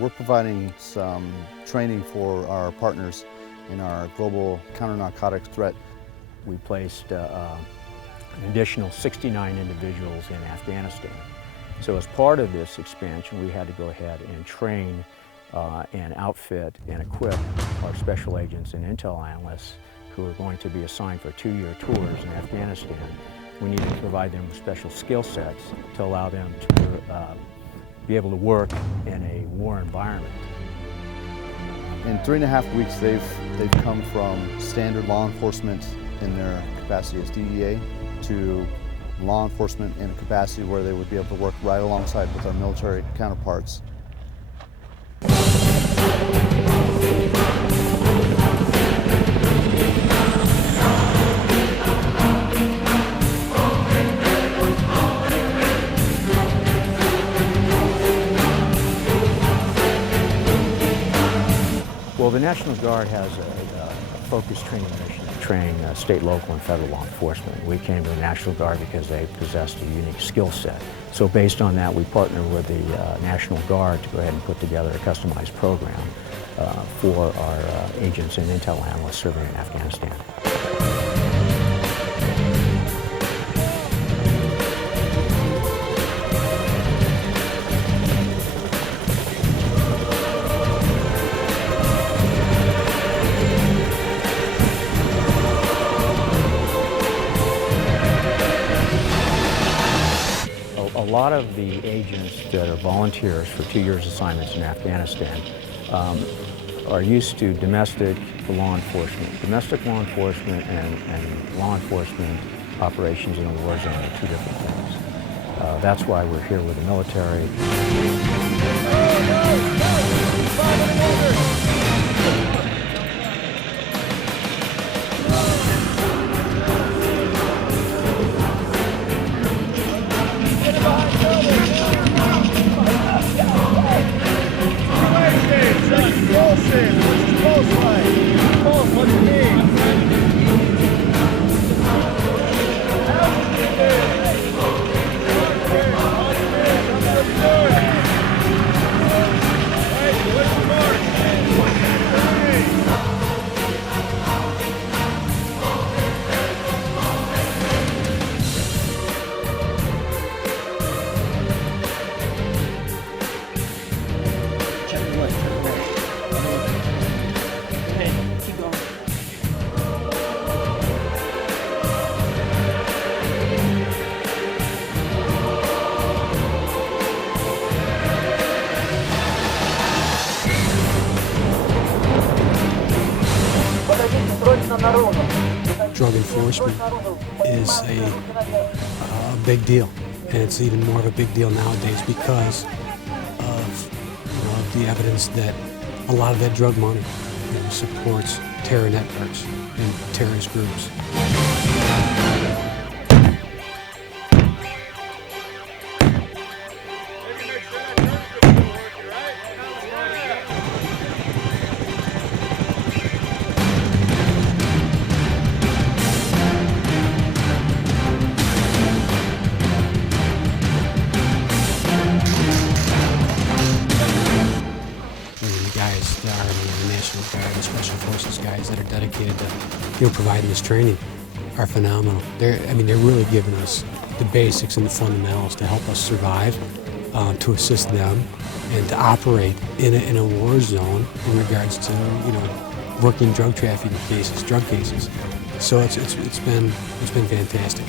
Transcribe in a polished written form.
We're providing some training for our partners in our global counter-narcotics threat. We placed an additional 69 individuals in Afghanistan. So as part of this expansion, we had to go ahead and train and outfit and equip our special agents and intel analysts who are going to be assigned for 2-year tours in Afghanistan. We needed to provide them with special skill sets to allow them to be able to work in a war environment. In 3.5 weeks, they've come from standard law enforcement in their capacity as DEA to law enforcement in a capacity where they would be able to work right alongside with our military counterparts. Well, the National Guard has a focused training mission to train state, local, and federal law enforcement. We came to the National Guard because they possessed a unique skill set. So based on that, we partnered with the National Guard to go ahead and put together a customized program for our agents and intel analysts serving in Afghanistan. A lot of the agents that are volunteers for 2 years assignments in Afghanistan are used to domestic law enforcement. Domestic law enforcement and law enforcement operations in a war zone are two different things. That's why we're here with the military. Drug enforcement is a big deal, and it's even more of a big deal nowadays because of the evidence that a lot of that drug money supports terror networks and terrorist groups. The Army and the National Guard and Special Forces guys that are dedicated to providing this training are phenomenal. They're really giving us the basics and the fundamentals to help us survive, to assist them, and to operate in a war zone in regards to working drug trafficking cases, drug cases. So it's been fantastic.